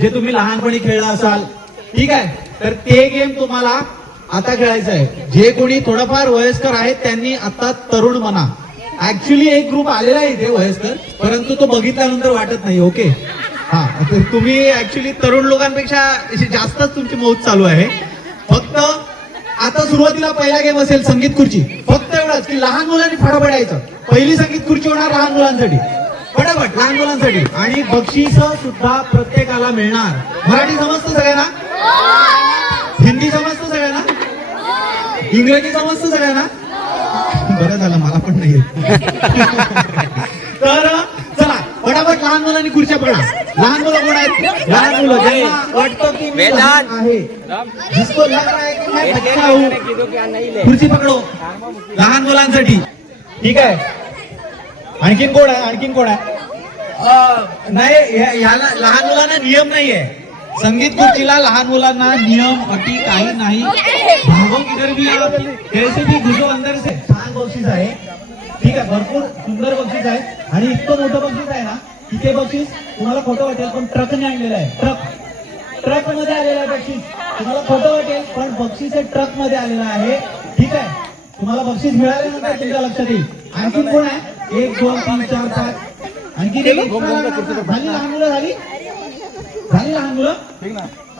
जे तुम्ही लहानपणी खेळला असाल, ठीक आहे. तर ते गेम तुम्हाला आता खेळायचं आहे. जे कोणी थोडंफार वयस्कर आहेत त्यांनी आता तरुण म्हणा. ऍक्च्युली एक ग्रुप आलेला आहे इथे वयस्कर, परंतु तो बघितल्यानंतर वाटत नाही. ओके, हा, तर तुम्ही ऍक्च्युली तरुण लोकांपेक्षा जास्तच तुमची मौज चालू आहे. फक्त आता सुरुवातीला पहिला गेम असेल संगीत खुर्ची. फक्त एवढंच की लहान मुलांनी फटाफट यायचं. पहिली संगीत खुर्ची होणार लहान मुलांसाठी, फटाफट लहान मुलांसाठी. आणि बक्षीस सुद्धा प्रत्येकाला मिळणार. मराठी समजतं सगळ्यांना? हिंदी समजतं सगळ्यांना? इंग्रजी समजतं सगळ्यांना? बरं झालं, मला पण नाही येत. तर चला फटाफट लहान मुलांनी खुर्च्या पकडा. लहान मुलं कोण आहेत? लहान मुलं ज्यांना वाटतं की मी लहान आहे, जिसको लग रहा है की मैं बच्चा हूं, खुर्ची पकडो. लहान मुलांसाठी, ठीक आहे. आणखीन कोण आहे? आणखीन कोण आहे? नाही, याला लहान मुलांना नियम नाहीये. संगीत खुर्चीला लहान मुलांना नियम अटी काही नाही. भागो किधर भी आप, कैसे भी घुसो अंदर से. छान बक्षीस आहे, ठीक आहे. भरपूर सुंदर बक्षीस आहे. आणि इतकं मोठं बक्षीस आहे ना, तिथे बक्षीस तुम्हाला खोटं वाटेल पण ट्रकने आणलेलं आहे. ट्रक मध्ये आलेलं आहे बक्षीस. तुम्हाला खोटं वाटेल पण बक्षीस हे ट्रक मध्ये आलेलं आहे, ठीक आहे. तुम्हाला बक्षीस मिळाल्यानंतर तुमच्या लक्षात येईल. आणखीन कोण आहे? 1 2 3 4 5. आणखी झाली लहान मुलं, झाली लहान मुलं.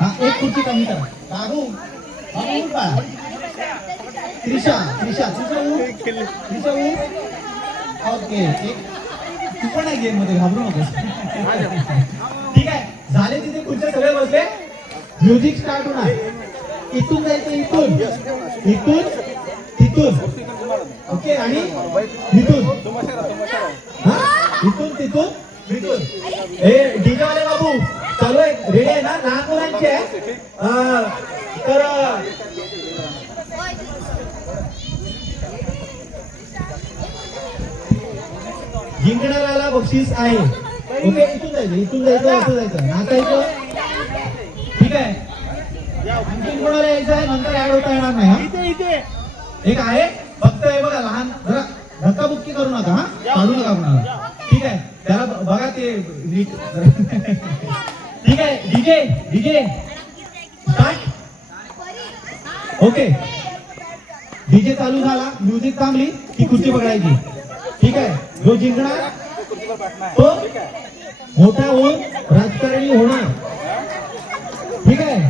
हा, एक खुर्ची कमी करा. बाबू त्रिशा ओके. तू पण आहे गेम मध्ये, घाबरू नकोस. ठीक आहे, झाले तिथे खुर्च्या सगळे बसले. म्युझिक स्टार्ट होणार. इथून जायचं, इथून तिथून, ओके. आणि इथून, इथून तिथून इथून. हे डीजे वाले बाबू चालू आहे, रेडी आहे ना? लहान मुलांची आहे. तर जिंकणाऱ्याला बक्षीस आहे. ओके, इथून जायचं असं जायचं, नाचायचं, ठीक आहे. आणखीन कोणाला यायचं आहे? नंतर ऍड होता येणार नाही. एक आहे फक्त, हे बघा, लहान जरा धक्काबुक्की करू नका, हा, काढू नका कोणाला, ठीक आहे. त्याला बघा ते नीट. ठीक आहे. DJ start. ओके, डीजे चालू झाला, म्युझिक थांबली की खुर्ची पकडायची, ठीक आहे. जो जिंकणार तो मोठा होऊन राजकारणी होणार, ठीक आहे.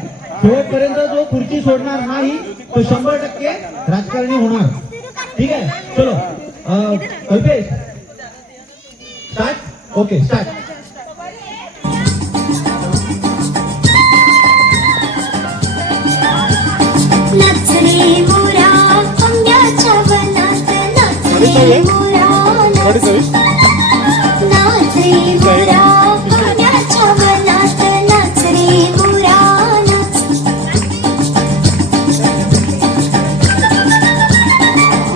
तोपर्यंत जो खुर्ची सोडणार नाही तो 100% राजकारणी होणार, ठीक आहे. चलो अल्पेश स्टार्ट. Okay, start. नाचरे मोरा पंग्याच्या वनात, नाचरे मोरा, नाचरे मोरा पंग्याच्या वनात, नाचरे मोरा, नाच.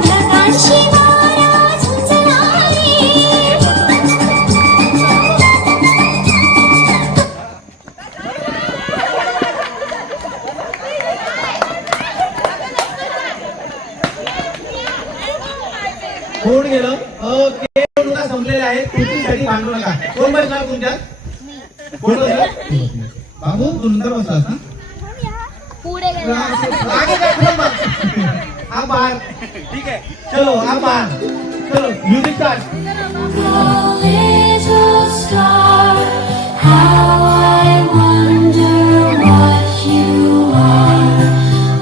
ढगांशी वारा झुंजणारे, कोण गेलं? ओके, संपलेले आहे. खुर्चीसाठी भांडू नका. कोण बसणार तुमच्यात? कोण बसणार? बाबू तू नंतर बसलास ना? आगे काय पुढे बस. आभार, ठीक आहे. चलो आभार. चलो music start. little star, how I wonder what you are,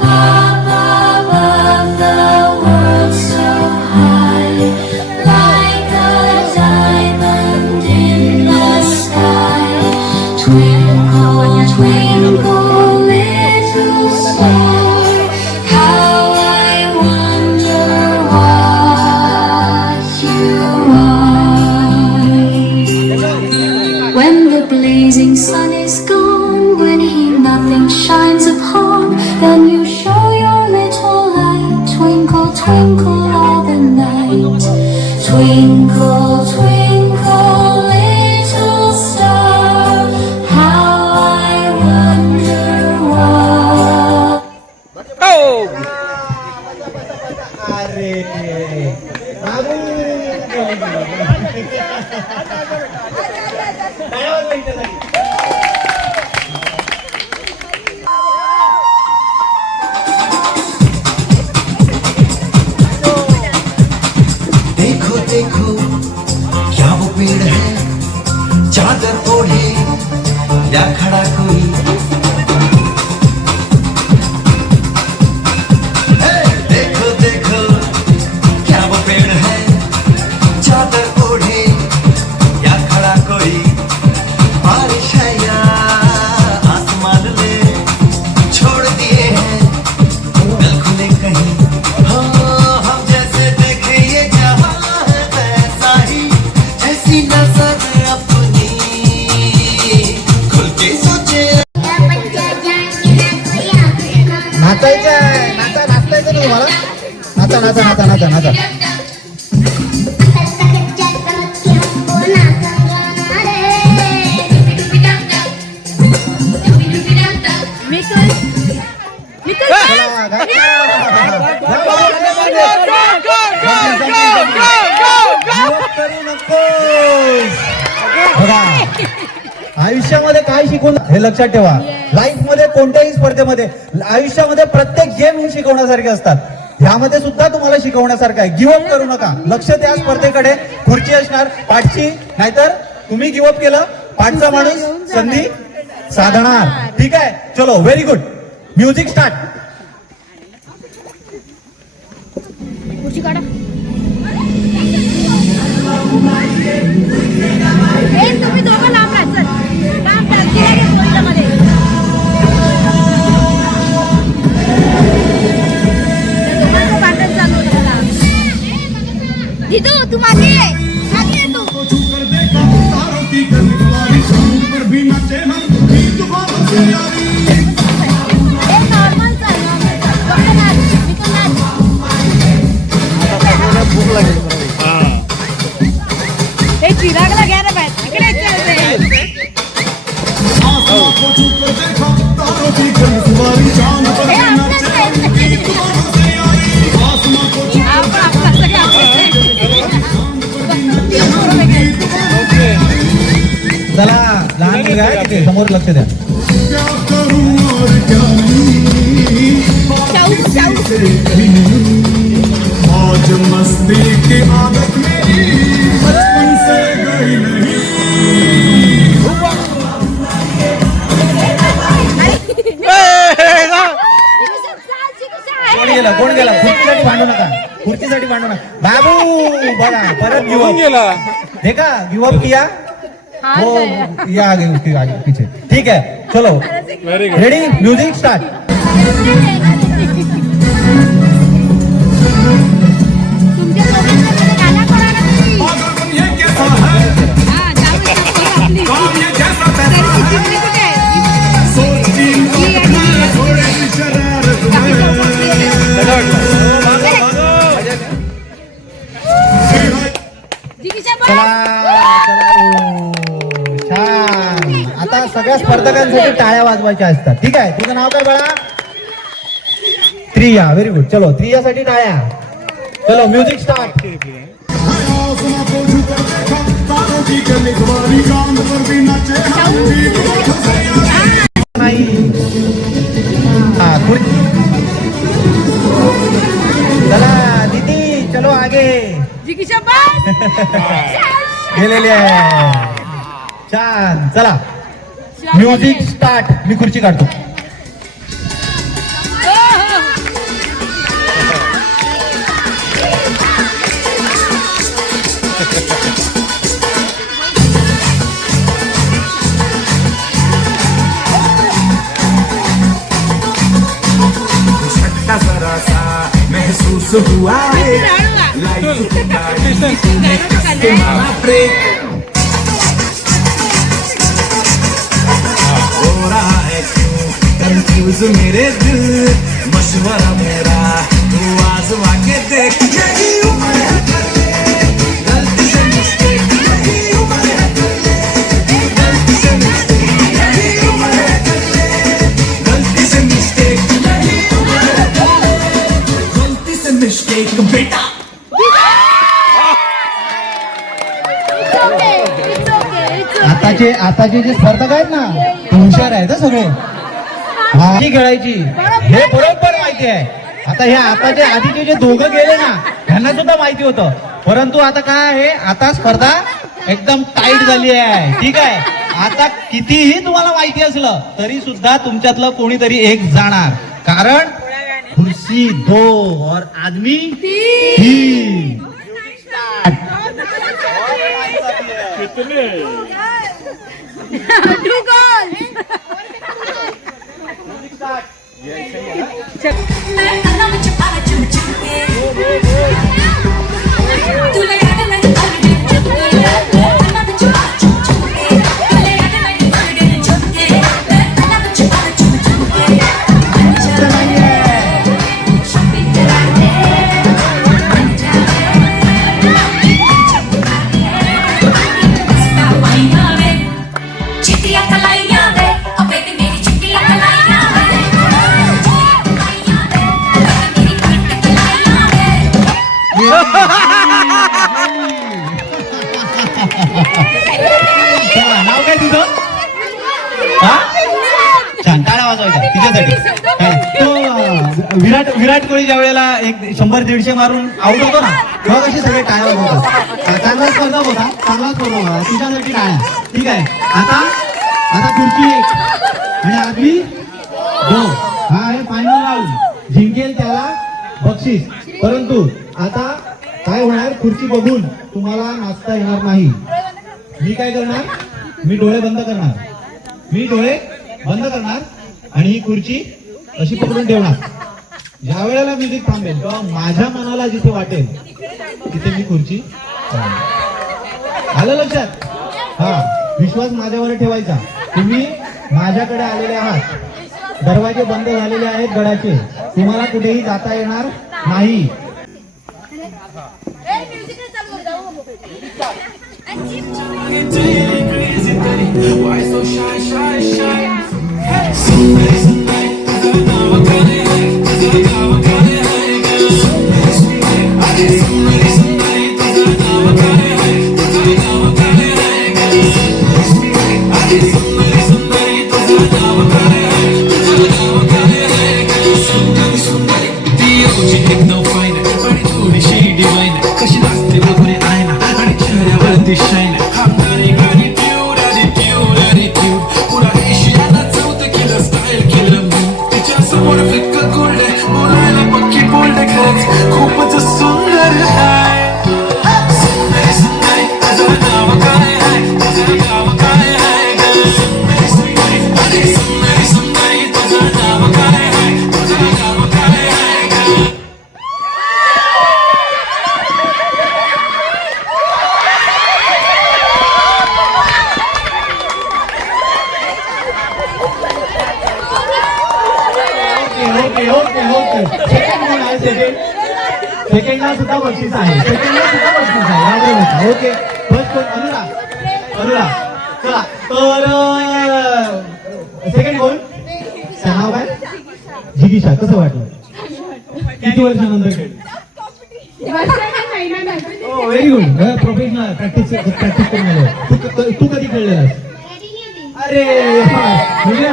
up above the world so high, like a diamond in the sky. Twinkle, twinkle, little star, how I wonder what you are. When the blazing sun is gone, when he nothing shines upon, then you show your little light. Twinkle, twinkle all the night. Twinkle, twinkle, little star, how I wonder what. अरे बाबू या खड़ा कोई देखो देखो क्या वो पेड़ है चादर ओढ़े या खड़ा कोई बारिश है या आसमान ने छोड़ दिए हैं दिल खुले कहीं हाँ हम जैसे देखे ये जहां है वैसा ही जैसी नजर अपनी खुल के सोचे नाचायचं आहे नाचायचं ना तुम्हाला नाचा नाचा नाचा नाचा आयुष्यामध्ये काय शिकून हे लक्षात ठेवा. लाईफ मध्ये कोणत्याही स्पर्धेमध्ये आयुष्यामध्ये प्रत्येक गेम हे शिकवण्यासारखे असतात. ह्यामध्ये सुद्धा तुम्हाला शिकवण्यासारखं आहे. गिव्हअप करू नका. लक्ष द्या स्पर्धेकडे. खुर्ची असणार पाठची, नाहीतर तुम्ही गिव्हअप केलं पाठचा माणूस संधी साधणार. ठीक आहे, चलो व्हेरी गुड. Music start. तुम्ही दोघं लांब राहा. चल लांब राहा. तिला घे कोणत्यामध्ये. दोघांचं भांडण चालू होतं ना. दिदू तू माझी आहे. माझी आहे तू. हे नॉर्मल चाल. फक्त नाच. मी पण नाच. भूक लागेल. हे चिरागला घ्या ना बाहेर. इकडे चलते. हे आपलंच आहे. आपण आपलं सगळं चला लहान मुलगा आहे तिथे समोर लक्ष द्या. मौज मस्ती की आदत मेरी बचपन से गई नहीं कोण गेला खुर्चीसाठी भांडू नका. खुर्चीसाठी भांडू नका. बाबू बघा परत गिव्हअप. देखा गिव्हअप किया वो ये आगे उसके आगे पीछे. ठीक है चलो रेडी म्यूजिक स्टार्ट. तुमच्या दोघांमध्ये गाणं कोणाला नाही. ये कैसा है हा जाऊ आपली. काम ये जैसा तैसा है चिमणी कुठे आहे. सोच की थोड़े शरारत जिगीच्या चला छान. आता सगळ्या स्पर्धकांसाठी टाळ्या वाजवायच्या असतात. ठीक आहे, तुझं नाव काय बाळा. त्रिया. Very good. चलो त्रियासाठी टाळ्या. चलो म्युझिक स्टार्ट. नाही हा खुर्ची. चला दीदी चलो आगे. जिगीच्या बस. गेलेले आहे. छान. चला म्युझिक स्टार्ट. मी खुर्ची काढतो. झटका जरा सा महसूस हुआ है लाइफ की गाड़ी ने कसके मारा ब्रेक हो रहा है क्यों कंफ्यूज मेरे दिल मशवरा मेरा तू आजमा के देख यही उम्र है गलती से मिस्टेक यही उम्र है गलती से मिस्टेक यही उम्र है गलती से मिस्टेक यही उम्र है गलती से मिस्टेक बेटा. आताचे जे स्पर्धक आहेत ना ते हुशार आहेत सगळे. हा खेळायची हे बरोबर माहिती आहे. आता हे आताचे आधीचे जे दोघं गेले ना त्यांना सुद्धा माहिती होतं. परंतु आता काय आहे, आता स्पर्धा एकदम टाईट झाली आहे. ठीक आहे, आता कितीही तुम्हाला माहिती असलं तरी सुद्धा तुमच्यातलं कोणीतरी एक जाणार, कारण कुर्सी 2 और आदमी 3. नाव काय तुझं? छान, टाळ्या वाजवायच्या तिच्यासाठी. तो विराट कोहली ज्या वेळेला एक 100-150 मारून आउट होतो ना, तेव्हा कसे सगळे टाळ्या वाजवतात. चांगला स्पर्धा होता, तिच्यासाठी टाळ्या. ठीक आहे, आता खुर्ची 1 आणि आदमी 2. हा आहे फायनल राऊंड. जिंकेल त्याला बक्षीस. परंतु आता काय होणार, खुर्ची बघून तुम्हाला नाचता येणार नाही. मी काय करणार, मी डोळे बंद करणार आणि ही खुर्ची अशी पकडून ठेवणार. ज्या वेळेला म्युझिक थांबेल तेव्हा माझ्या मनाला जिथे वाटेल तिथे मी खुर्ची आलं लक्षात. हा, विश्वास माझ्यावर ठेवायचा. तुम्ही माझ्याकडे आलेले आहात, दरवाजे बंद झालेले आहेत गडाचे, तुम्हाला कुठेही जाता येणार नाही. Why so shy, shy, shy? Sunday, Sunday, तुझं नाव काय आहे? तुझं नाव काय आहे गं? Sunday, Sunday, अरे Sunday, Sunday, तुझं नाव काय आहे? तुझं नाव काय आहे गं? Sunday, Sunday, अरे Sunday, Sunday, तुझं नाव काय आहे? तुझं नाव काय आहे गं? Sunday, Sunday, ती ओळखी एकदम फाईन आणि थोडीशी डिवाईन, कशी लागते बघून आयना आणि चेहऱ्यावरती शाईन. खूपच सुंदर आहे. सुंदर सुंदर तुझं नाव काय आहे? तुझं नाव काय आहे गं? सुंदर सुंदर अरे सुंदर सुंदर तुझं नाव काय आहे? तुझं नाव काय आहे गं? ओके. सेकंडला सुद्धा बक्षीस आहे. ओके, फर्स्ट कोण? अनुरा. चला, तर सेकंड कोण? नाव काय? जिगीषा. कसं वाटलं? किती वर्षानंतर? Very good. प्रोफेशनल प्रॅक्टिस करून. तू कधी खेळलेलास? अरे म्हणजे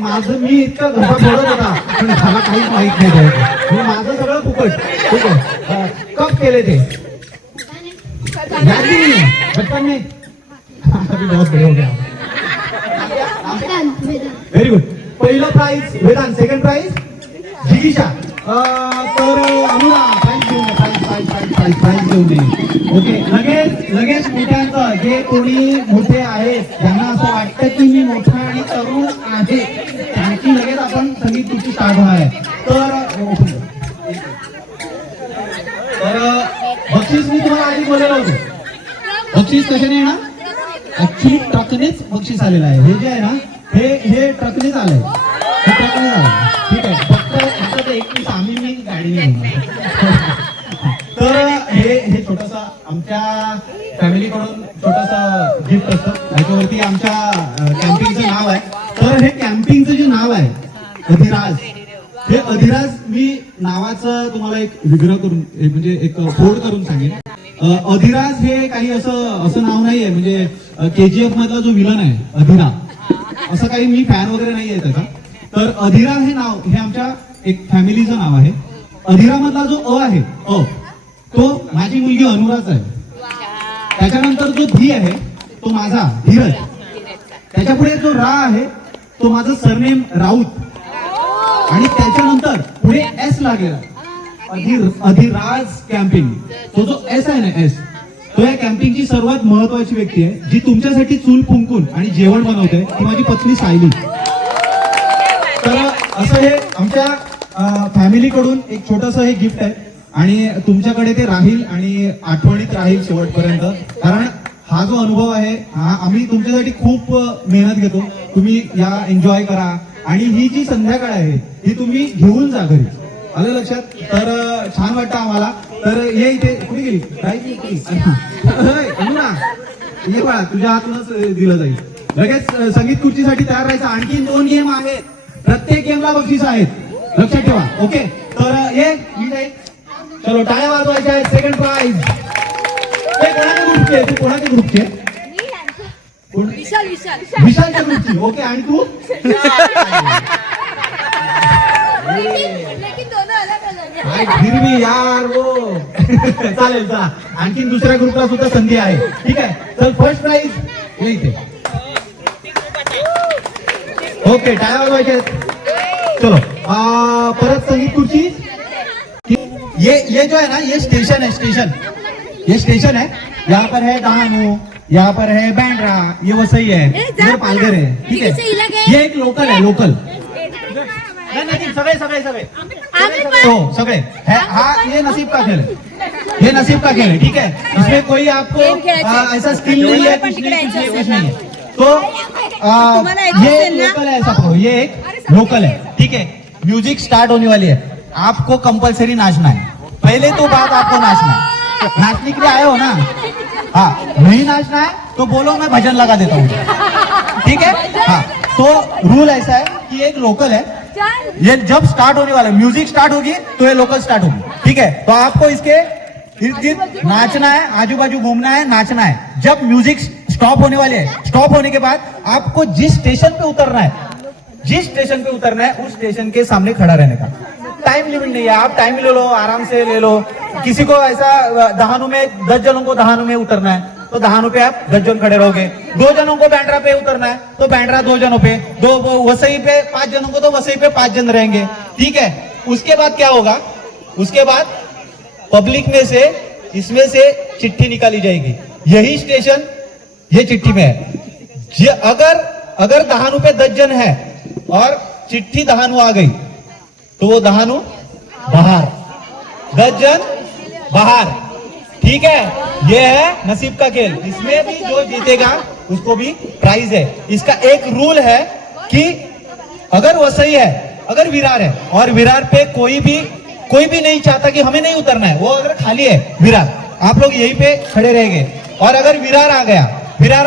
माझं मी इतका घसा फोडत होता पण मला काहीच माहित नाही. माझं सगळं फुकट. ठीक आहे, कप केले ते बचपन में. बहुत बढिया हो गया. Very good. पहिलं प्राइज वेदांत, सेकंड प्राइज जिगीषा. तर अनुरा प्राइज घेऊन दे. ओके, लगेच मोठ्यांचं, जे कोणी मोठे आहेत ज्यांना असं वाटतं की मी मोठा आणि तरुण आहे, त्यांची लगेच आपण संगीत खुर्ची स्टार्ट होणार आहे. तर बक्षीस मी तुम्हाला आधी बोललेलं होतं. बक्षीस कशाने येणार? ऍक्च्युली ट्रकनेच बक्षीस आलेलं आहे. हे जे आहे ना, हे ट्रकनेच आलंय. ठीक आहे, फक्त एक आम्ही मी गाडीने घेऊन. तर हे छोटस आमच्या फॅमिलीकडून छोटस गिफ्ट असतं. याच्यावरती आमच्या कॅम्पिंगचं नाव आहे. तर हे कॅम्पिंगचं जे नाव आहे अधिराज, हे अधिराज मी नावाचं तुम्हाला एक विग्रह करून म्हणजे एक फोड करून सांगेन. अधिराज हे काही असं नाव नाहीये, म्हणजे KGF मधला जो विलन आहे अधिरा, असं काही मी फॅन वगैरे नाहीये त्याचा. तर अधिरा हे नाव हे आमच्या एक फॅमिलीचं नाव आहे. अधिरा मधला जो आहे तो माझी मुलगी अनुराच आहे. त्याच्यानंतर जो धी आहे तो माझा धीरज. त्याच्यापुढे जो रा आहे तो माझं सरनेम राऊत आणि त्याच्यानंतर पुढे एस लागलेला अधिराज कॅम्पिंग. तो जो एस आहे ना एस, तो या कॅम्पिंगची सर्वात महत्वाची व्यक्ती आहे जी तुमच्यासाठी चूल फुंकून आणि जेवण बनवते, ती माझी पत्नी सायली. तर असं हे आमच्या फॅमिलीकडून एक छोटस हे गिफ्ट आहे आणि तुमच्याकडे ते राहील आणि आठवणीत राहील शेवटपर्यंत. कारण हा जो अनुभव आहे हा आम्ही तुमच्यासाठी खूप मेहनत घेतो. तुम्ही या एन्जॉय करा आणि ही जी संध्याकाळ आहे ही तुम्ही घेऊन जा घरी. आलं लक्षात? तर छान वाटतं आम्हाला. तर ये इथे कुठे गेली ना, ये बाळा तुझ्या हातूनच दिलं जाईल. लगेच संगीत खुर्चीसाठी तयार राहायचं. आणखी 2 गेम आहेत, प्रत्येक गेमला बक्षीस आहेत, लक्षात ठेवा. ओके, तर ये चलो टाळ्या वाजवायच्या आहेत. सेकंड प्राइज कोणाच्या ग्रुपची आहे? तू कोणाच्या ग्रुपची आहे? विशाल विशाल विशालच्या ग्रुपची. ओके, आणि तू? लेकिन दोनों अलग अलग है. काय फिर भी यार वो चालेल. चला आणखी दुसऱ्या ग्रुपला सुद्धा संधी आहे. ठीक आहे, चल फर्स्ट प्राइज ये इथे. ओके, टाळ्या वाजवायच्या आहेत. चलो परत संगीत खुर्ची. ये जो है ना ये स्टेशन है, स्टेशन ये स्टेशन है. यहाँ पर है डहाणू, यहाँ पर है बैंड्रा, ये वो सही है, इधर पालघर है. ठीक है, ये एक लोकल है, लोकल. नहीं सगळे सगळे सगळे हो सगळे हा ये नसीब का खेल है, ये नसीब का खेल है. ठीक है, इसमें कोई आपको ऐसा स्किल नहीं है, कुछ नहीं है. तो ये लोकल है, ऐसा करो. ये एक लोकल है. ठीक है, म्यूजिक स्टार्ट होने वाली है. आपको कंपलसरी नाचना है. पहले तो बात आपको नाचना है. नाचने के लिए आए हो ना? हाँ, नहीं नाचना है तो बोलो, मैं भजन लगा देता हूँ. ठीक है, हाँ. तो रूल ऐसा है कि एक लोकल है, ये जब स्टार्ट होने वाला है, म्यूजिक स्टार्ट होगी तो ये लोकल स्टार्ट होगी. ठीक है, तो आपको इसके इर्द गिर्द नाचना है, आजू बाजू घूमना है, नाचना है. जब म्यूजिक स्टॉप होने वाले है, स्टॉप होने के बाद आपको जिस स्टेशन पे उतरना है, जिस स्टेशन पे उतरना है उस स्टेशन के सामने खड़ा रहने का. टाइम लिमिट नहीं है, आप टाइम ले लो, आराम से ले लो. किसी को ऐसा दहानू में 10 जनों को दहानू में उतरना है तो दहानू पे आप 10 जन खड़े रहोगे. 2 जनों को बैंड्रा पे उतरना है तो बैंड्रा 2 जनों पे, 2 वसई पे 5 जनों को तो वसई पे 5 जन रहेंगे. ठीक है, उसके बाद क्या होगा? उसके बाद पब्लिक में से इसमें से चिट्ठी निकाली जाएगी. यही स्टेशन ये चिट्ठी में है. अगर दहानू पे 10 जन है और चिट्ठी दहानू आ गई तो वो दहानू बाहर, 10 जन बाहर. ठीक है, ये है नसीब का खेल. इसमें भी जो जीतेगा उसको भी प्राइज है. इसका एक रूल है कि अगर वसई है, अगर विरार है और विरार पे कोई भी नहीं चाहता कि हमें नहीं उतरना है, वो अगर खाली है विरार, आप लोग यहीं पे खड़े रहेंगे. और अगर विरार आ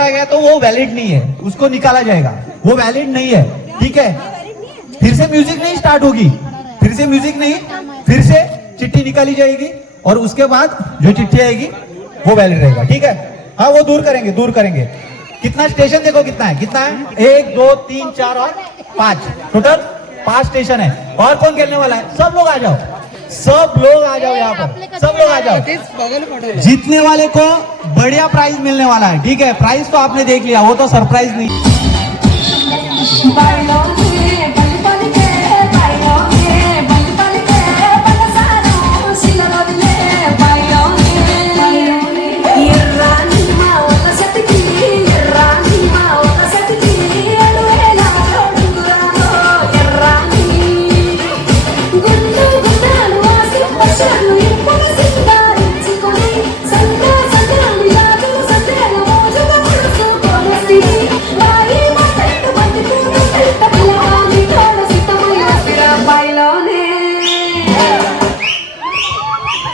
गया तो वो वैलिड नहीं है, उसको निकाला जाएगा, वो वैलिड नहीं है. ठीक है, फिर से म्यूजिक नहीं स्टार्ट होगी, फिर से चिट्ठी निकाली जाएगी और उसके बाद जो चिट्ठी आएगी वो वैलिड रहेगा. ठीक है, हाँ वो दूर करेंगे. कितना स्टेशन देखो, कितना है 1 2 3 4 और 5, टोटल 5 स्टेशन है. और कौन खेलने वाला है? सब लोग आ जाओ यहाँ पर, सब लोग आ जाओ. जीतने वाले को बढ़िया प्राइज मिलने वाला है. ठीक है, प्राइज तो आपने देख लिया, वो तो सरप्राइज नहीं.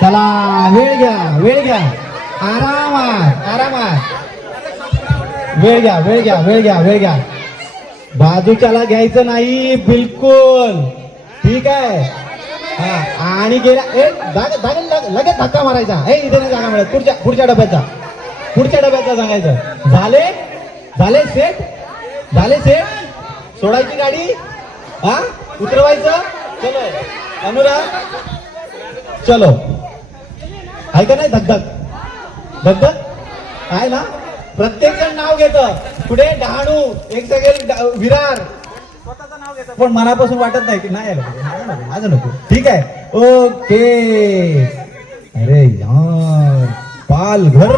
चला, वेळ घ्या, आरामात. वेळ घ्या. बाजूच्याला घ्यायचं नाही बिलकुल. ठीक आहे, हा. आणि गेला लगेच धक्का मारायचा. इथे नाही जागा मिळत. पुढच्या डब्याचा सांगायचं. झाले सेट. सोडायची गाडी, हा, उतरवायचं. चलो अनुराग, चलो. आहे का नाही धगधग आहे ना? प्रत्येक जण नाव घेतं. पुढे डहाणू, एक सेकंड विरार, स्वतःचं नाव घेतं पण मनापासून वाटत नाही की नाही आलं पाहिजे, माझं नको. ठीक आहे, ओके. अरे यार, पालघर.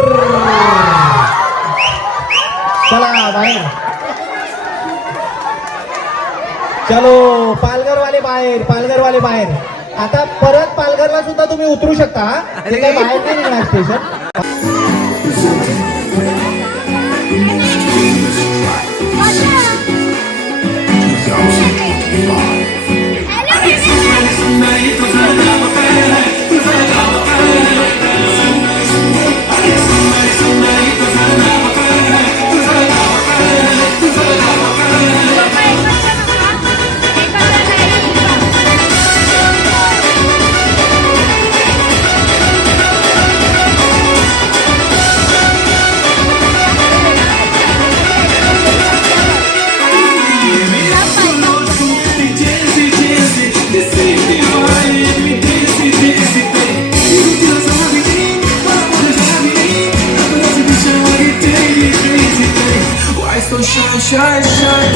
चला बाहेर, चलो पालघर वाले बाहेर, पालघर वाले बाहेर. आता परत पालघरला सुद्धा तुम्ही उतरू शकता, ते काही बाहेर नाही निघणार station. So shine, shine, shine.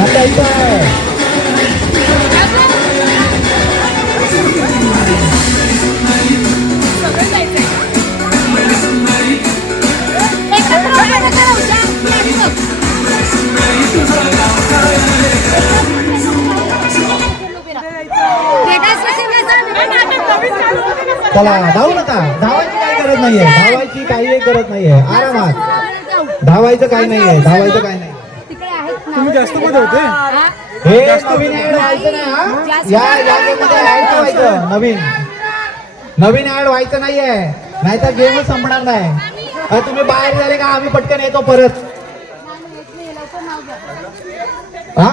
आता इथं आहे. चला धावू नका, धावायची काही गरज नाहीये, धावायची काही गरज नाहीये, आरामात. धावायचं काही नाहीये, धावायचं काही नाही. तुम्ही जास्त मध्ये होते. हे नवीन ऍड व्हायचं नाही हा. या गेम मध्ये ऍड व्हायचं, नवीन ऍड व्हायचं नाहीये, नाहीतर गेमच संपणार नाही. तुम्ही बाहेर झाले का आम्ही पटकन येतो परत. हा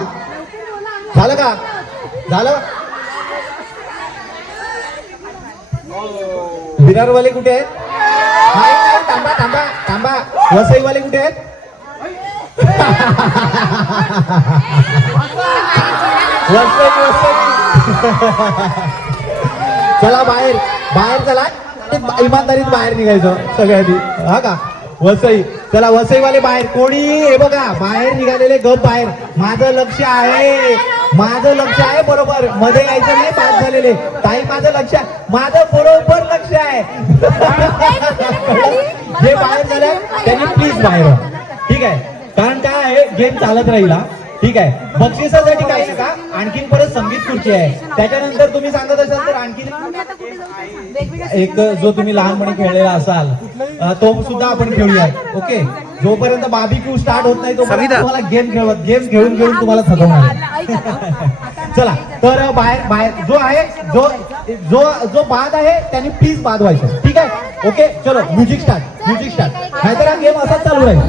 झालं का, झालं. विरारवाले कुठे आहेत? नाही, नाही, थांबा थांबा थांबा. वसईवाले कुठे आहेत? चला बाहेर, बाहेर चला. इमानदारीत बाहेर निघायचं सगळ्यांनी, हा का. वसई, चला वसईवाले बाहेर. कोणी हे बघा बाहेर निघालेले गप बाहेर. माझं लक्ष आहे, माझं लक्ष आहे बरोबर. मध्ये यायचं नाही पास झालेले. ताई माझं लक्ष आहे, माझं बरोबर लक्ष आहे. जे बाहेर झाले त्यांनी प्लीज बाहेर व्हा. ठीक आहे, कारण काय आहे गेम चालत राहील हा. ठीक आहे, बक्षिसासाठी काय का आणखीन परत संगीत खुर्ची आहे. त्याच्यानंतर तुम्ही सांगत असाल तर आणखीन एक जो तुम्ही लहानपणी खेळलेला असाल तो सुद्धा आपण खेळूया. ओके, जोपर्यंत बार्बीक्यू स्टार्ट होत नाही तोपर्यंत तुम्हाला गेम खेळून खेळून तुम्हाला थकवणार. चला तर बाहेर बाहेर जो आहे, जो बाद आहे त्यांनी प्लीज बाद व्हायचं. ठीक आहे, ओके. चलो म्युझिक स्टार्ट, म्युझिक स्टार्ट. नाहीतर हा गेम असाच चालू राहील.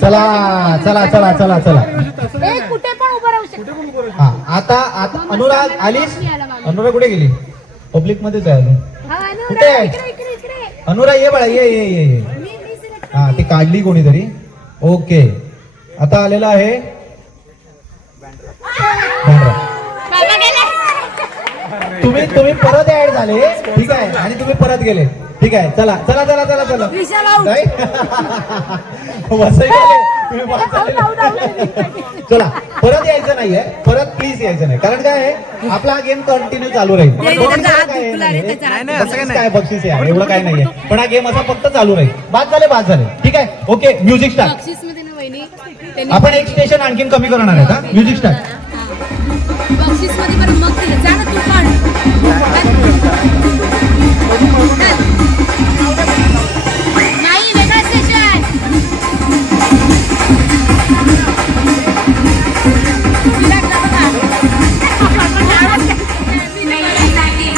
चला चला चला चला चला. कुठे पण उभं राहू शकतो. हा आता आता अनुराग आलीस? अनुराग कुठे गेली? पब्लिक मध्येच आहे अजून. कुठे आहे अनुराग? ये बाळा, ये ये ये ये. हा ती काढली कोणीतरी. ओके, आता आलेला आहे तुम्ही परत ऍड झाले. ठीक आहे, आणि तुम्ही परत गेले. ठीक आहे चला चला चला चला चला विशाल out. नाही? वसई वाले, तुम्ही बाद झालेले. चला परत यायचं नाहीये, परत प्लीज यायचं नाही, कारण काय आहे आपला हा गेम कंटिन्यू चालू राहील. दोन त्याचा हात काय आहे दुखला रे, नाहीये. त्याचा हात बक्षीस काय बक्षीस आहे एवढं काय नाहीये, पण हा गेम असा फक्त चालू राहील. बाद झाले ठीक आहे. Okay music start. बक्षीस मध्ये ना वहिनी त्यांनी आपण एक स्टेशन आणखीन कमी करणार आहे का? Music start. बक्षीस मध्ये बरं मग दिलं. जा ना तू पण नाही वेगळं स्टेशन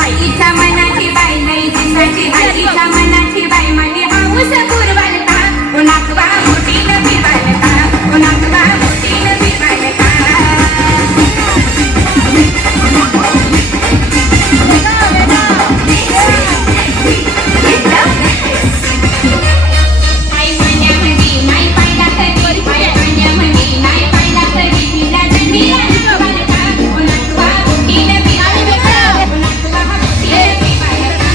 आईच्या मनाची बाई नाही दिसाची आईच्या मनाची बाई म्हणे हाऊस कुरवालता उन्हातवा मोठीनं फिरवालता उन्हातवा मोठीनं फिरवालता आई म्हणण्यामध्ये नाही पाहिला तरी आई म्हणण्यामध्ये नाही पाहिला तरी तिला दंडी घालता उन्हातवा मोठीनं फिरवालता उन्हातवा मोठीनं फिरवालता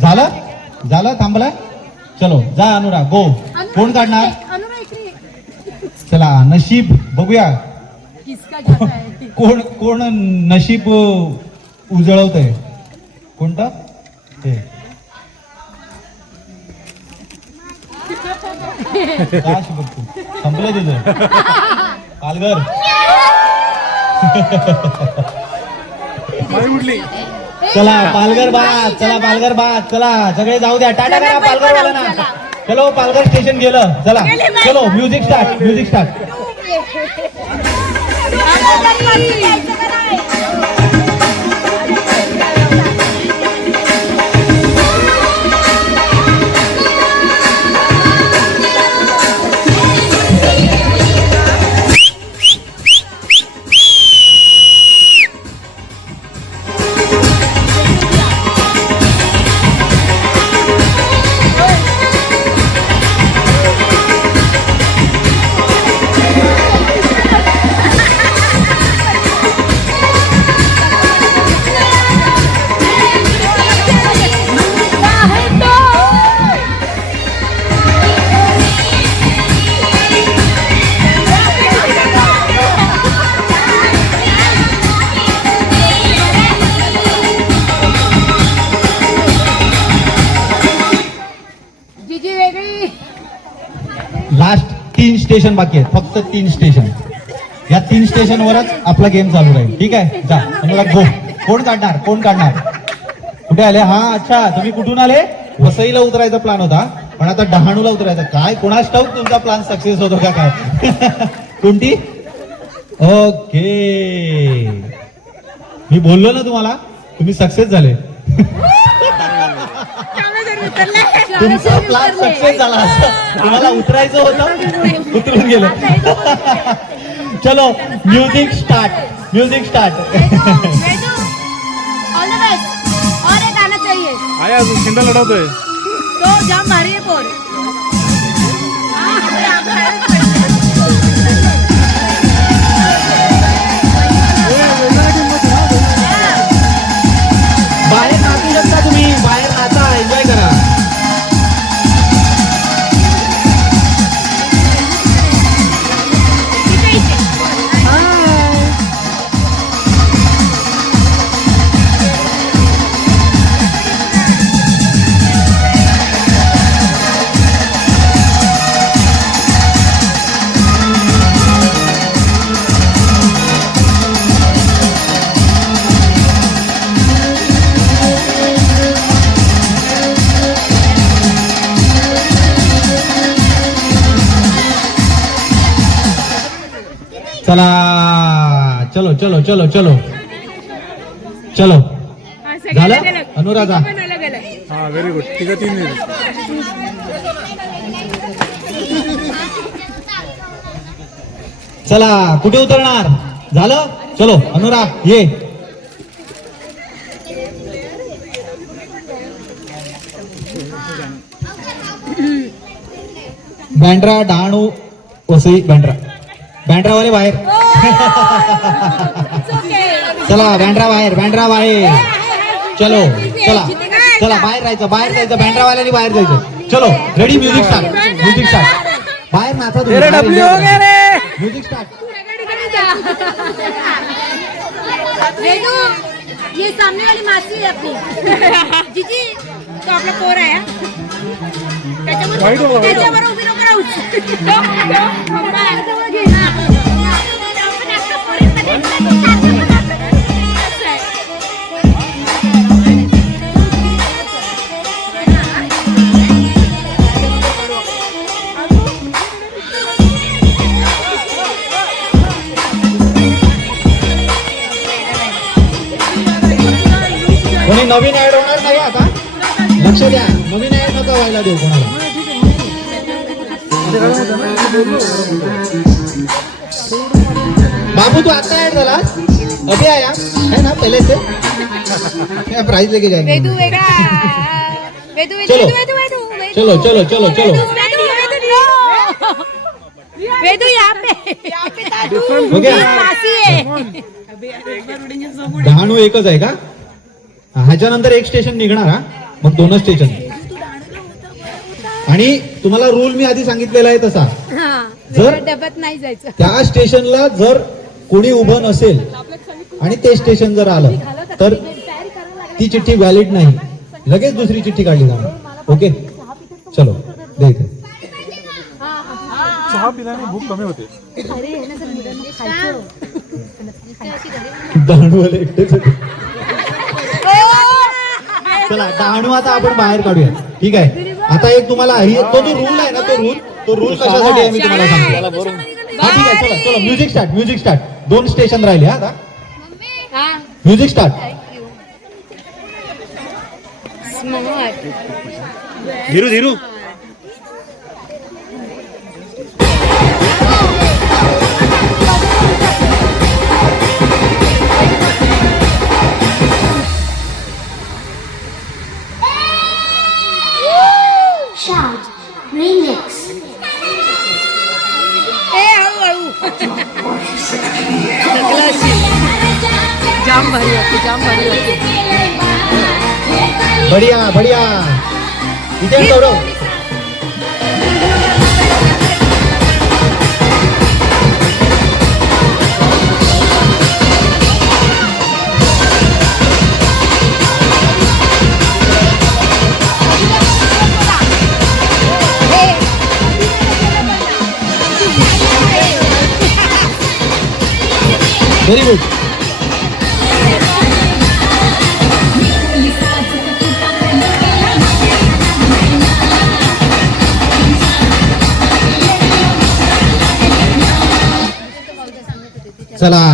झालं झालं थांबला. चलो जा अनुराग गो. कोण काढणार? चला नशीब बघूया कोण कोण नशीब उजळवत आहे. कोणतं ते काय बघतो संपलं तुझं पालघर. चला पालघर बाद, चला पालघर बाद, चला सगळे जाऊ द्या. टाटा करा पालघर वाल्यांना. चलो पालघर स्टेशन गेलं. चला चलो music start. Music start. Last 3 station बाकी आहेत, फक्त 3 स्टेशन. या 3 स्टेशनवरच आपला गेम चालू राहील. ठीक आहे जा अनुराग गो. कोण काढणार? कोण काढणार? कुठे आले? हा अच्छा तुम्ही कुठून आले? वसईला उतरायचा प्लॅन होता, पण आता डहाणूला उतरायचा. काय कोणास ठाऊक तुमचा प्लॅन सक्सेस होतो का काय? कोणती? ओके मी बोललो ना तुम्हाला, तुम्ही सक्सेस झाले. तुमचा प्लॅन सक्सेस झाला. तुम्हाला उतरायचं होतं, उतरून गेलं. चलो music start. Music start. All the best. और एक आना चाहिए. आया शिंदा लढवतोय. तो जाम भारी आहे पोर. बाहेर नाचू शकता तुम्ही, बाहेर नाचा, एन्जॉय करा. चला चलो चलो चलो चलो चलो. झालं अनुराधा? हा व्हेरी गुड. ठीक आहे 3 चला कुठे उतरणार? झालं. चलो अनुराग ये. बँड्रा डहाणू वसई बँड्रा बँड्रावाले बाहेर चला बँड्रा बाहेर चलो चला बाहेर जायचं बँड्रावाल्याने बाहेर जायचं चलो रेडी म्युझिक स्टार्ट बाहेर नाचा म्युझिक स्टार्ट वेदू, ये सामने वाली मासी है अपनी जीजी तो आपला पोर आहे त्याच्यावर उभी नको राहूच. त्याच्यावर घे. कोणी नवीन ऍड होणार नाही आता लक्ष द्या नवीन ऍड नका व्हायला देऊ कोणाला बाबू तू आता ऍड झालास अभी आया है ना पहले से क्या प्राइस लेके जाएंगे वेदू वेगा वेदू चलो. चलो चलो चलो चलो वेदू यहाँ पे हो गया मासी है. डहाणू एकच आहे का ह्याच्यानंतर एक स्टेशन निघणार हा मग 2 स्टेशन आणि तुम्हाला रूल मी आधी सांगितलेला आहे तसा जर डब्यात नाही जायचं. त्या स्टेशनला जर कोणी उभं नसेल आणि ते स्टेशन जर आलं तर ती चिठ्ठी व्हॅलिड नाही लगेच दुसरी चिठ्ठी काढली जाणार ओके चलो दे इथे. चहा पिल्याने भूक कमी होते डहाणूवाले एकटेच होते. चला डहाणू आता आपण बाहेर काढूया ठीक आहे आता एक तुम्हाला तो जो रूल आहे ना तो रूल कशासाठी आहे मी तुम्हाला सांगतो हा ठीक आहे चला चलो म्युझिक स्टार्ट 2 स्टेशन राहिले हा आता music start Dhiru Dhiru Shout, remix. ए हळूहळू जाम भारी होती बढिया इथे गौरव व्हेरी गुड चला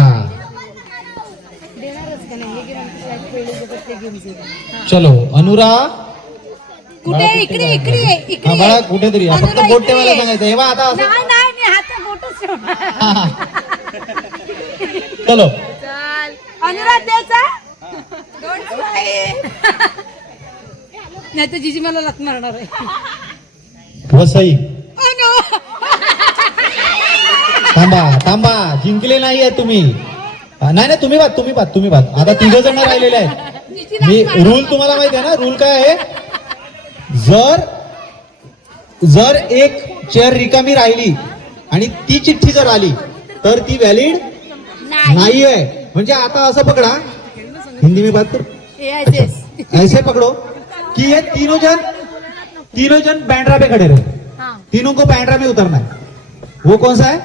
चलो अनुरा कुठे इकडे हा बाळा कुठेतरी फक्त बोट ठेवायला सांगायचं हे बा आता असं. नाही मी हात बोटच ठेवणार. हा, हा. चलो चाल अनुराध द्यायचा नाही तर जीजी मला लत मारणार आहे. वसई अनु थांबा जिंकले नाहीये तुम्ही नाही तुम्ही बात आता 3 जण राहिलेले आहेत मी रूल तुम्हाला माहिती आहे ना रूल काय आहे जर एक चेअर रिकामी राहिली आणि ती चिठ्ठी जर आली तर ती व्हॅलिड नाही आहे म्हणजे आता असं पकडा हिंदी में बात करो ऐसे पकड़ो कि ये तीनों जन बैंड्रा पे खड़े रहे तीनों को बैंड्रा में उतरना है वो कौन सा है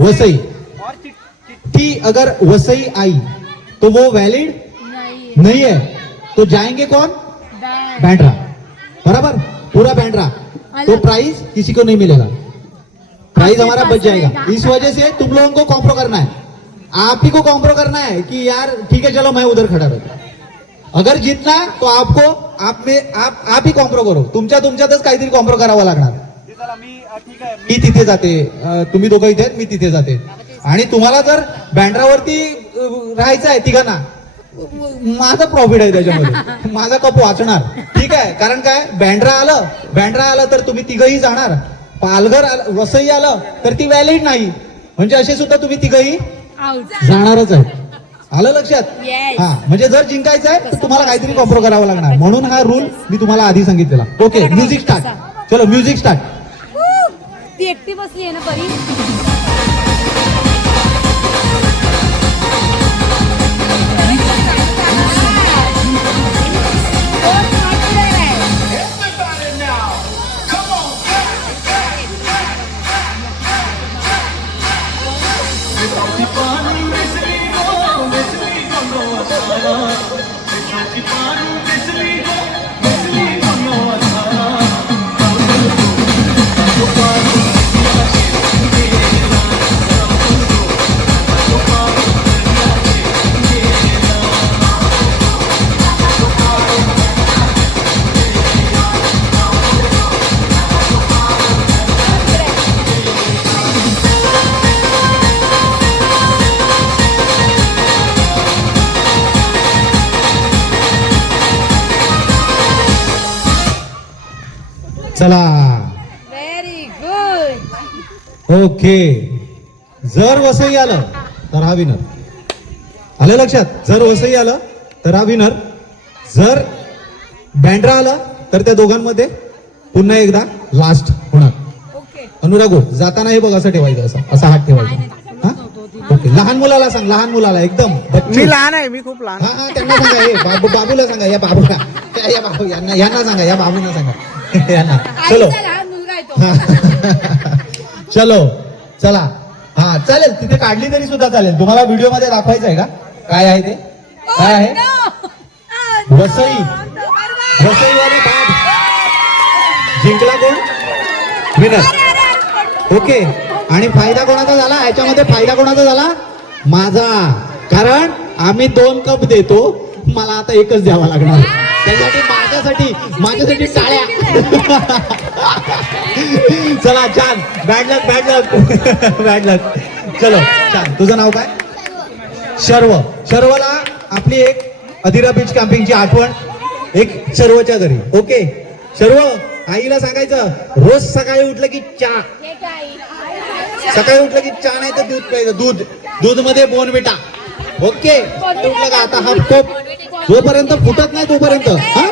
वसई चिट्ठी अगर वसई आई तो वो वैलिड नहीं है तो जाएंगे कौन बैंड्रा बराबर पूरा बैंड्रा तो प्राइस किसी को नहीं मिलेगा प्राइस हमारा बच जाएगा इस वजह से तुम लोगों को कॉम्प्रो करना है आप ही को कॉम्प्रो करना है कि यार ठीक है चलो मैं उधर खड़ा रहता अगर जीतना तो आपको आप ही कॉम्प्रो करो तुमच्यातच काहीतरी कॉम्प्रो करावं लागणार मी तिथे जाते तुम्ही दोघं इथे मी तिथे जाते आणि तुम्हाला जर बँड्रावरती राहायचं आहे तिघांना माझा प्रॉफिट आहे त्याच्यामध्ये माझा कप वाचणार ठीक आहे कारण काय बँड्रा आलं तर तुम्ही तिघही जाणार पालघर वसई आलं तर ती व्हॅलिड नाही, म्हणजे असे सुद्धा तुम्ही तिघही जाणारच आहे. आलं लक्षात? Yes. हा, म्हणजे जर जिंकायचं आहे तर तुम्हाला काहीतरी कॉम्प्रो करावं लागणार, म्हणून हा रूल मी तुम्हाला आधी सांगितलेला. Okay, music start. चलो म्युझिक स्टार्ट. ती एकटी बसली आहे ना परी. चला व्हेरी गुड. ओके, जर वसई आलं तर हा विनर. आलं लक्षात? जर वसई आलं तर हा विनर, जर बँड्रा आलं तर त्या दोघांमध्ये पुन्हा एकदा लास्ट होणार. ओके. अनुराग हो, जाताना हे बघ असं ठेवायचं, असं असा हात ठेवायचा. हा ओके, लहान मुलाला सांग, लहान मुलाला एकदम बच्चू. मी लहान आहे, मी खूप लहान. हा हा, त्यांना सांगा, हे बाबूला सांगा, या बाबूला, या बाबू यांना सांगा, या बाबूला सांगा यांना. चलो आईचा लहान मुलगा आहे तो. चलो चला. हा चालेल, तिथे काढली तरी सुद्धा चालेल. तुम्हाला व्हिडिओ मध्ये दाखवायचं आहे का काय आहे ते? काय आहे? वसई. वसईवाले भाग जिंकला कोण? विनर. ओके, आणि फायदा कोणाचा झाला याच्यामध्ये? फायदा कोणाचा झाला? माझा. कारण आम्ही 2 कप देतो, मला आता एकच द्यावा लागणार. त्यासाठी माझ्यासाठी टाळ्या. चला, छान. बॅड लक. चलो छान. तुझं नाव काय? शर्व. शर्वला आपली एक अधिरा बीच कॅम्पिंगची आठवण, एक शर्वच्या घरी. ओके शर्व, आईला सांगायचं रोज सकाळी उठलं की चहा. सकाळी उठलं की चहा नाही तर दूध प्यायचं. दूध मध्ये बोर्नव्हिटा. ओके, उठलं का आता हा कोप जोपर्यंत फुटत नाही तोपर्यंत. हा